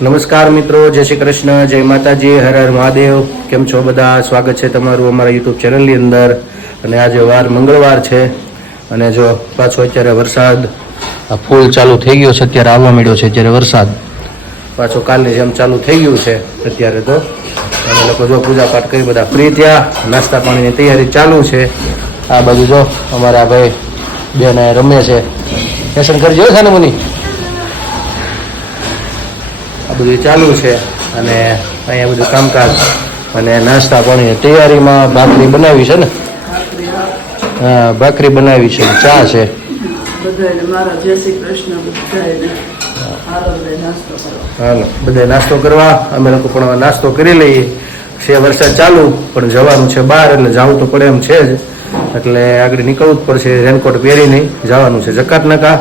નમસ્કાર મિત્રો, જય શ્રી કૃષ્ણ, જય માતાજી, હર હર મહાદેવ. કેમ છો બધા? સ્વાગત છે તમારું અમારા યુટ્યુબ ચેનલની અંદર. અને આજે વાર મંગળવાર છે અને જો પાછો અત્યારે વરસાદ ફૂલ ચાલુ થઈ ગયો છે. અત્યારે આવવા માંડ્યો છે અત્યારે વરસાદ પાછો કાલની જેમ ચાલુ થઈ ગયું છે અત્યારે. તો અમે લોકો જો પૂજા પાઠ કરી બધા ફ્રી થયા, નાસ્તા પાણીની તૈયારી ચાલુ છે. આ બાજુ જો અમારા ભાઈ બેન રમે છે. ફેશન કરજો છે ને મુની, આ બધું ચાલુ છે. અને અહીંયા બધું કામકાજ અને નાસ્તા પાણી તૈયારીમાં. ભાખરી બનાવી છે ને? હા, ભાખરી બનાવી છે, ચા છે. હાલો બધા નાસ્તો કરવા. અમે લોકો પણ નાસ્તો કરી લઈએ. છે વરસાદ ચાલુ પણ જવાનું છે બહાર, એટલે જવું તો પડે એમ છે જ. એટલે આગળ નીકળવું જ પડશે. રેનકોટ પહેરીને જવાનું છે જકાતનાકા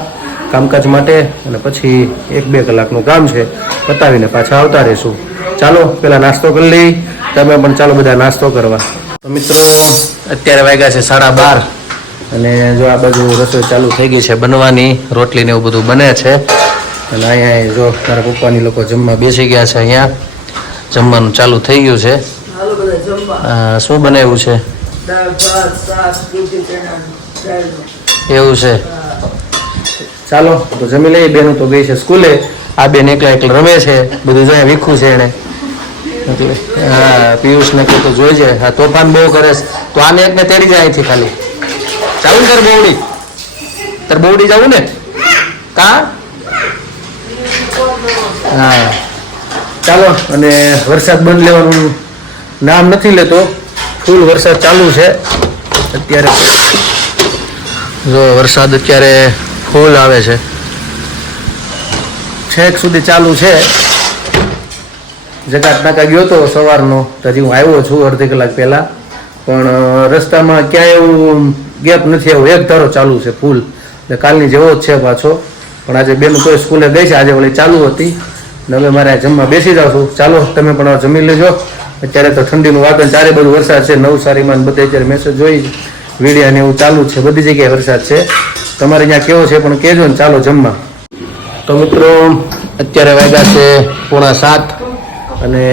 કામકાજ માટે. અને પછી 1-2 કલાકનું કામ છે, પતાવીને પાછા આવતા રહીશું. ચાલો પેલા નાસ્તો કરી લઈ. તમે પણ ચાલો બધા નાસ્તો કરવા. તો મિત્રો અત્યારે વાગ્યા છે 12:30 અને જો આ બાજુ રસોઈ ચાલુ થઈ ગઈ છે બનવાની. રોટલી ને એવું બધું બને છે. અને અહીંયા જો મારા પપ્પાની લોકો જમવા બેસી ગયા છે. અહીંયા જમવાનું ચાલુ થઈ ગયું છે. શું બનાવ્યું છે? એવું છે. ચાલો તો જમી લઈએ. બેનું તો ગઈ છે સ્કૂલે. આ બેન એકલા રમે છે. બધું જોયા વીખું છે એને. એટલે હા, પિયુષ ને કહું તો જોઈજે. હા, તોફાન બહુ કરે છે. તો આને એકને તેડી જાય અહીંથી ખાલી. જાવું ને તાર બોવડી જવું ને? કા? હા ચાલો. અને વરસાદ બંધ લેવાનું નામ નથી લેતો. ફૂલ વરસાદ ચાલુ છે અત્યારે. જો વરસાદ અત્યારે ફૂલ આવે છે, છેક સુધી ચાલુ છે. જકાતનાકા ગયો હતો સવારનો, હજી હું આવ્યો છું અડધી કલાક પહેલા. પણ રસ્તામાં ક્યાંય એવું ગેપ નથી આવ્યો. એક ધારો ચાલુ છે ફૂલ. એટલે કાલની જેવો જ છે પાછો. પણ આજે બેનું કોઈ સ્કૂલે ગઈ છે, આજે વળી ચાલુ હતી. અને હવે મારે જમવા બેસી જાઉં છું. ચાલો તમે પણ જમી લેજો. અત્યારે તો ઠંડીનું વાતાવરણ, ચારે બધું વરસાદ છે. નવસારીમાં બધે અત્યારે મેસેજ જોઈ, વિડીયો ને એવું ચાલુ છે. બધી જગ્યાએ વરસાદ છે. તમારે ત્યાં કેવો છે પણ કહેજો ને. ચાલો જમવા. તો મિત્રો અત્યારે વાગ્યા છે 6:45 અને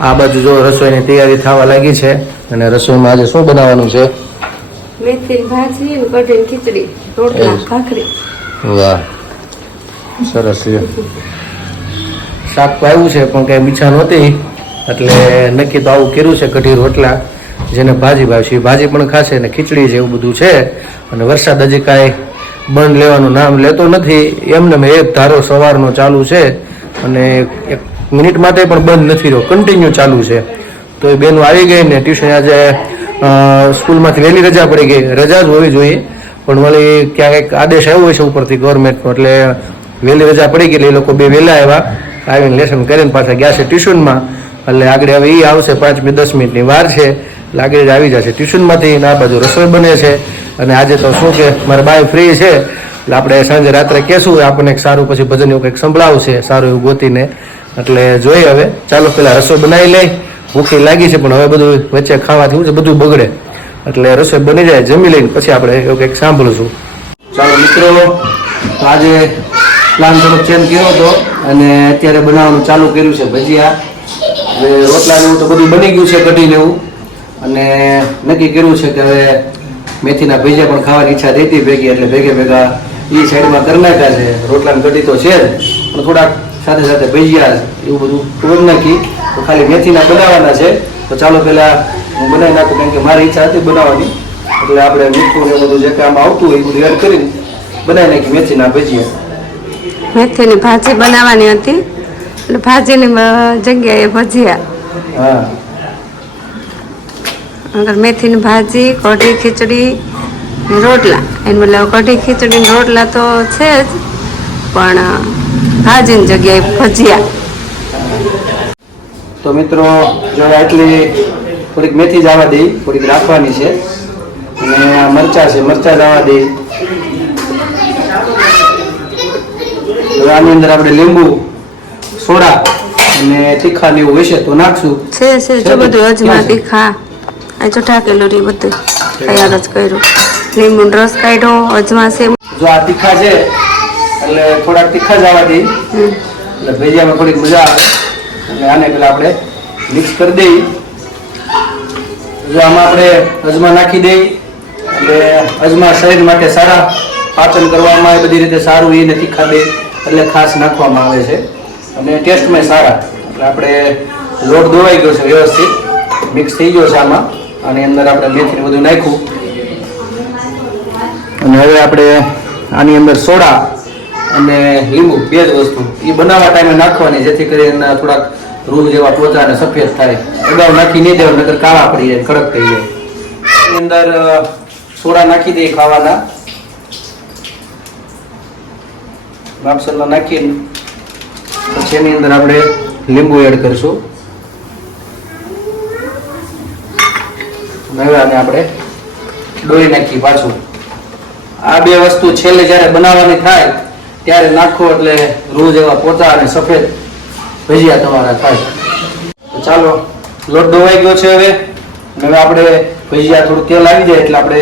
આ બાજુ જો રસોઈની તૈયારી થવા લાગી છે. અને રસોઈમાં આજે શું બનાવવાનું છે? મેથીની ભાજી, કઢી, ખીચડી, રોટલા, ભાખરી. વાહ, સરસ છે. શાક તો આવ્યું છે પણ કઈ મીઠા નહોતી, એટલે નક્કી તો આવું કર્યું છે. કઢી રોટલા, જેને ભાજી ભાવશે ભાજી પણ ખાશે, ને ખીચડી જેવું બધું છે. અને વરસાદ હજી કાંઈ બંધ લેવાનું નામ લેતો નથી. એમને મેં એક ધારો સવારનો ચાલુ છે અને 1 મિનિટ માટે પણ બંધ નથી રહ્યો. કન્ટિન્યુ ચાલુ છે. તો એ બેનો આવી ગઈ ને ટ્યુશન. આજે સ્કૂલમાંથી વહેલી રજા પડી ગઈ. રજા જ હોવી જોઈએ પણ વળી ક્યાંક આદેશ આવ્યો હોય છે ઉપરથી ગવર્મેન્ટનો, એટલે વહેલી રજા પડી ગઈ. એટલે એ લોકો બે વહેલા આવ્યા, આવીને લેસન કરીને પાછા ગયા છે ટ્યુશનમાં. એટલે આગળ હવે એ આવશે 5-10 મિનિટની વાર છે. એટલે આગળ જ આવી જશે ટ્યુશનમાંથી. આ બાજુ રસોઈ બને છે. અને આજે તો શું કે મારા બાય ફ્રી છે, એટલે આપણે સાંજે રાત્રે કહેશું આપણને એક સારું પછી ભજન એવું કંઈક સંભળાવશે સારું એવું ગોતીને. એટલે જોઈએ હવે. ચાલો પેલા રસોઈ બનાવી લઈ. ભૂખી લાગી છે પણ હવે બધું વચ્ચે ખાવાથી શું છે બધું બગડે. એટલે રસોઈ બની જાય, જમી લઈને પછી આપણે એવું કંઈક સાંભળશું. ચાલો મિત્રો, આજે પ્લાન થોડોક ચેન્જ કર્યો હતો અને અત્યારે બનાવવાનું ચાલુ કર્યું છે ભજીયા. હવે રોટલા ને એવું તો બધું બની ગયું છે, કઢી ને એવું. અને નક્કી કર્યું છે કે હવે મેથીના ભજીયા પણ ખાવાની ઈચ્છા થઈ હતી ભેગી, એટલે ભેગા એ સાઈડમાં કરી નાખ્યા છે. રોટલા ને કઢી તો છે જ, પણ થોડાક સાથે સાથે ભજીયા એવું બધું કરી નાખી. તો ખાલી મેથીના બનાવવાના છે. તો ચાલો પહેલાં હું બનાવી નાખું, કેમ કે મારી ઈચ્છા હતી બનાવવાની. એટલે આપણે મીઠું ને બધું જે કામ આવતું હોય એ બધું એડ કરીને બનાવી નાખી મેથીના ભજીયા. મેથીની ભાજી બનાવવાની હતી એટલે ભાજીની જગ્યાએ ભજીયા. હા, અગર મેથીની ભાજી, કઢી, ખીચડી, રોટલા. એને બદલે કઢી, ખીચડી ને રોટલા તો છે જ, પણ ભાજીની જગ્યાએ ભજીયા. તો મિત્રો જો આટલી થોડીક મેથી જવા દઈ, થોડીક રાખવાની છે. અને આ મરચા છે, મરચા જવા દઈ. હવે આની અંદર આપણે લીંબુ, સોડા અને તીખા ને એવું હશે તો નાખશું. છે જો બધું અજમા, તીખા આ જો ઢાકેલું રહ્યું બધું તૈયાર જ કર્યું. લીંબુનો રસ કાઢ્યો, અજમા છે. જો આ તીખા છે એટલે થોડાક તીખા જવા દઈ. એટલે ભજીયામાં થોડીક મજા આવે. એટલે આને પેલા આપણે મિક્સ કરી દઈએ. જો આમાં આપણે અજમા નાખી દઈએ. એટલે અજમા શરીર માટે સારા, પાચન કરવામાં આવે બધી રીતે સારું, એને તીખા દે એટલે ખાસ નાખવામાં આવે છે. અને ટેસ્ટમાં સારા. એટલે આપણે લોટ દોવાઈ ગયો છે વ્યવસ્થિત, મિક્સ થઈ ગયો છે આમાં. આની અંદર આપણે મેથી બધું નાખ્યું. અને હવે આપણે આની અંદર સોડા અને લીંબુ બે જ વસ્તુ એ બનાવવા ટાઈમે નાખવાની, જેથી કરીને થોડાક રૂ જેવા પોચા અને સફેદ થાય. અગાઉ નાખી નહીં દેવા, નકર કાળા પડી જાય, કડક થઈ જાય. એની અંદર સોડા નાખી દઈએ ખાવાના, માપસરના નાખીને પછી એની અંદર આપણે લીંબુ એડ કરીશું. હવે આને આપણે ડોઈ નાખી પાછું. આ બે વસ્તુ છેલ્લે જ્યારે બનાવવાની થાય ત્યારે નાખો, એટલે રૂ જેવા પોચા અને સફેદ ભજીયા તમારા થાય. તો ચાલો, લોટ દોવાઈ ગયો છે હવે. અને હવે આપણે ભજીયા થોડું તેલ આવી જાય એટલે આપણે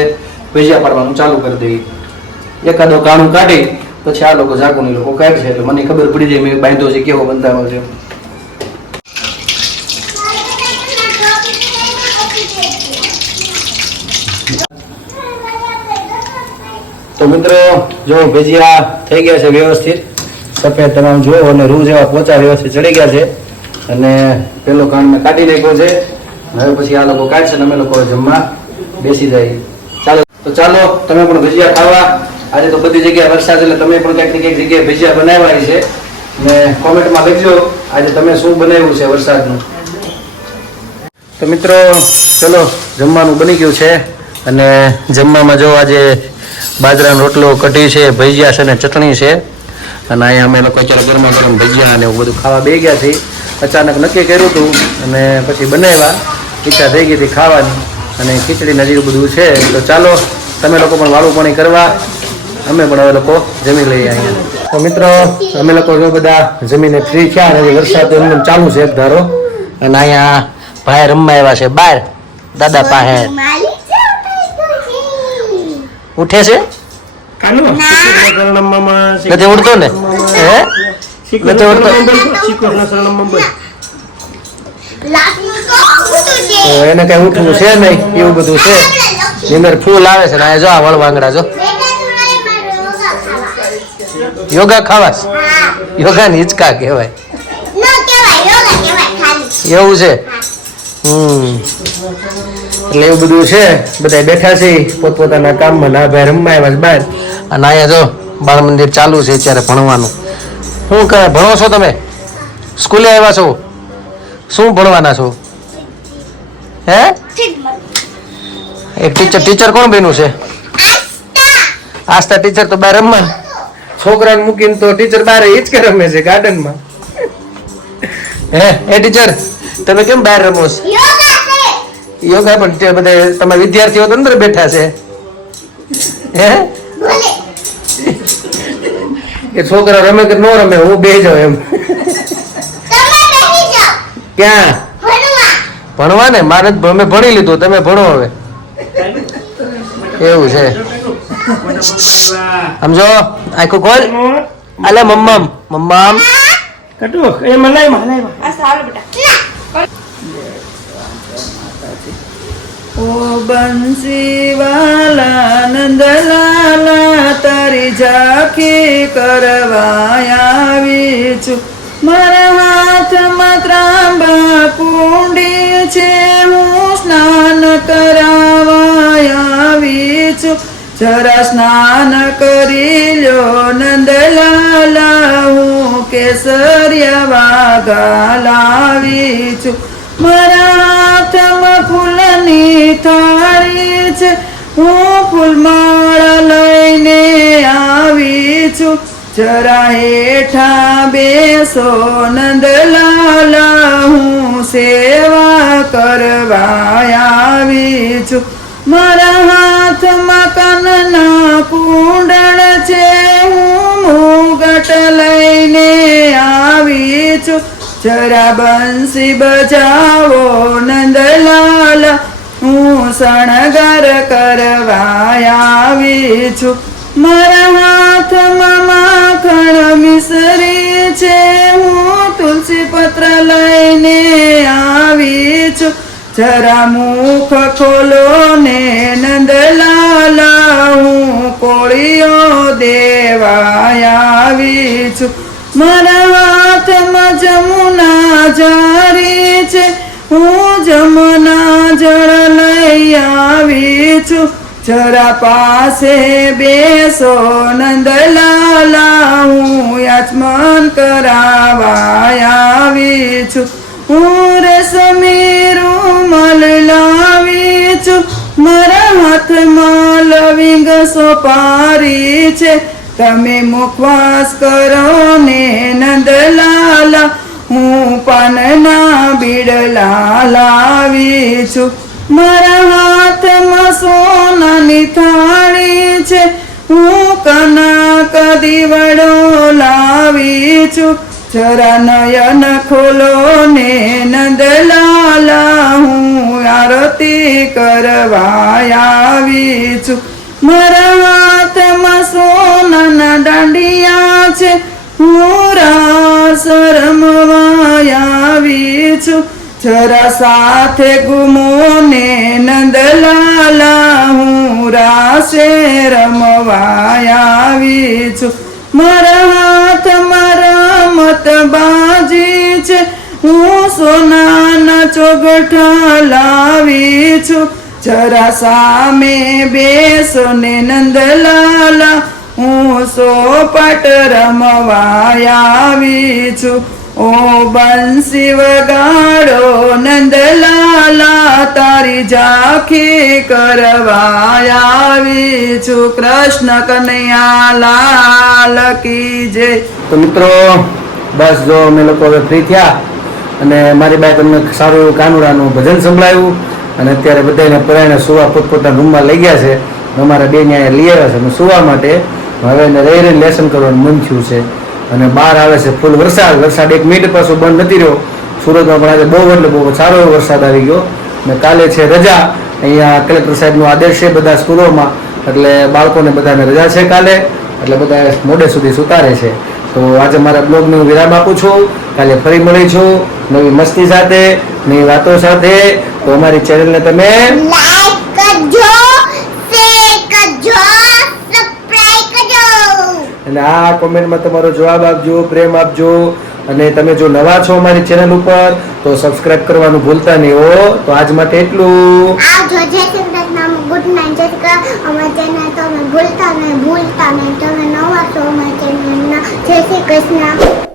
ભજીયા પાડવાનું ચાલુ કરી દઈએ. એકાદો કાણું કાઢી પછી આ લોકો જાગુની લોકો કાઢશે, એટલે મને ખબર પડી જાય મેં બાંધ્યો છે કેવો બંધાવો છે. તો મિત્રો જો ભજીયા થઈ ગયા છે વ્યવસ્થિત સફેદ, તમે જુઓ, અને રૂ જેવા પોચા વ્યવસ્થિત ચડી ગયા છે. અને પેલો કાણ મેં કાઢી નાખ્યો છે. હવે પછી આ લોકો કાઢશે ને અમે લોકો જમવા બેસી જાય. ચાલો તમે પણ ભજીયા ખાવા. આજે તો બધી જગ્યાએ વરસાદ, એટલે તમે પણ ક્યાંક ને ક્યાંક જગ્યાએ ભજીયા બનાવવા છે. ને કોમેન્ટમાં લખજો આજે તમે શું બનાવ્યું છે વરસાદનું. તો મિત્રો ચલો, જમવાનું બની ગયું છે. અને જમવામાં જો આજે બાજરાનો રોટલો, કઢી છે, ભજીયા છે ને ચટણી છે. અને અહીંયા અમે લોકો અત્યારે ગરમા ગરમ ભજીયા અને એવું બધું ખાવા બે ગયા છીએ. અચાનક નક્કી કર્યું હતું અને પછી બનાવ્યા, ઈચ્છા થઈ ગઈ હતી ખાવાની. અને ખીચડી નજીક બધું છે. તો ચાલો તમે લોકો પણ વાળું પાણી કરવા, અમે પણ હવે લોકો જમી લઈએ અહીંયા. તો મિત્રો અમે લોકો જો બધા જમીને ફ્રી થયા, અને વરસાદ એમને ચાલુ છે એક ધારો. અને અહીંયા ભાઈ રમવા આવ્યા છે બહાર દાદા પાસે. ઉઠે છે નથી ઉડતો ને? નથી ઉડતો. એને કઈ ઉઠવું છે નહીં, એવું બધું છે. અંદર ફૂલ આવે છે ને જો આ વળવાંગડા જો યોગા ખાવાસ. યોગા ની હિંચકા કહેવાય એવું છે. એટલે એવું બધું છે. બધા બેઠા છે પોતપોતાના કામમાં. ના ભાઈ રમવા આવ્યા બહાર. અને અહીંયા જો બાળ મંદિર ચાલુ છે અત્યારે ભણવાનું. શું કરે, ભણો છો તમે? સ્કૂલે આવ્યા છો? શું ભણવાના છો? હે એક ટીચર કોણ બન્યું છે? આસ્થા ટીચર તો બહાર રમવા. છોકરાને મૂકીને તો ટીચર બહાર હિંચકે રમે છે ગાર્ડનમાં. હે એ ટીચર તમે કેમ બહાર રમો છો? યોગા પણ બધા તમારા વિદ્યાર્થીઓ તો અંદર બેઠા છે. હે એ છોકરા રમે કે ન રમે, હું બેસી જાઉં એમ. ક્યાં ભણવા ને? મારે અમે ભણી લીધું, તમે ભણો હવે. એવું છે સમજો. આખું ખોલ. અલે મમ્મમ મમ્મમ ઓ બંસીવાલા નંદલાલા તારી ઝાંખી કરવા આવી છું. મારા હાથમાં ત્રાંબા કુંડી છે, હું સ્નાન કરાવવા આવી છું. જરા સ્નાન કરી લ્યો નંદલાલા, હું કેસરિયા વાઘા લાવી છું. મારા હાથમાં ફૂલની થાળી છે, હું ફૂલમાળા લઈને આવી છું. જરા હેઠા બેસો નંદલાલા, હું સેવા કરવા આવી છું. મારા હાથમાં કાનના કુંડળ છે, હું મુગટ લઈને આવી છું. જરા બંસી બજાવો નંદલાલા, હું શણગાર કરવા આવી છું. મારા હાથમાં માખણ મિસરી છે, હું તુલસી પત્ર લઈને આવી છું. જરા મુખ ખોલો ને નંદલાલા, હું કોળીઓ દેવા આવી છું. મારા હાથમાં જમુના જારી છે, હું જમુના જળ લઈ આવી છું. જરા પાસે બેસો નંદલાલા, હું યાચમન કરાવા આવી છું. હું રેશમી રૂમાલ લાવી છું, મારા હાથમાં લવિંગ સોપારી છે. તમે મુખવાસ કરો ને નંદલાલા, હું પાનના બીડલા લાવી છું. મારા હાથમાં સોનાની થાળી છે, હું કનક દીવડો લાવી છું. જરા નયન ખોલો ને નંદલાલા, હું આરતી કરવા આવી છું. મારા હાથમાં સોનાના દાંડિયા છે, હું રાસ રમવા આવી છું. જરા સાથે ઘૂમો ને નંદલાલા, હું રાસે રમવા આવી છું. મારા હાથમાં રમત બાજી છે, હું સોનાના ચોગઠા લાવી છું. જરા સામે બેસો ને નંદલાલા, હું સોપટ રમવા આવી છું. ઓ બંસી વગાડો નંદલાલા, તારી ઝાંખી કરવા આવી છું. કૃષ્ણ કનૈયા લાલ કી જય. તો મિત્રો બસ જો અમે લોકો હવે ફ્રી થયા અને મારી બાઈ તમને સારું એવું કાનુડાનું ભજન સંભળાવ્યું અને અત્યારે બધાને પરાયણે સુવા પોતપોતાના રૂમમાં લઈ ગયા છે. અમારા બે ન્યાય લઈ આવ્યા છે અને સુવા માટે હવે એને રહી રહીને લેસન કરવાનું મન થયું છે. અને બહાર આવે છે ફૂલ વરસાદ 1 મિનિટ પાછો બંધ નથી રહ્યો. સુરતમાં પણ આજે બહુ એટલે બહુ સારો એવો વરસાદ આવી ગયો અને કાલે છે રજા. અહીંયા કલેક્ટર સાહેબનો આદેશ છે બધા સ્કૂલોમાં, એટલે બાળકોને બધાને રજા છે કાલે, એટલે બધા મોડે સુધી સુતારે છે. તો આજે મારા બ્લોગને હું વિરામ આપું છું. કાલે ફરી મળીશું નવી મસ્તી સાથે, નવી વાતો સાથે. તો અમારી ચેનલને તમે લાઈક કરજો, શેર કરજો, સબસ્ક્રાઇબ કરજો. અને આ કોમેન્ટમાં તમારો જવાબ આપજો, પ્રેમ આપજો. અને તમે જો નવા છો અમારી ચેનલ ઉપર તો સબસ્ક્રાઇબ કરવાનું ભૂલતા નહીં હો. તો આજ માટે એટલું. આવજો. જય શ્રી કૃષ્ણ. Good night. જય શ્રી કૃષ્ણ. અમારી ચેનલ તમે ભૂલતા નહીં તમે નવા છો અમારી ચેનલના. જય શ્રી કૃષ્ણ.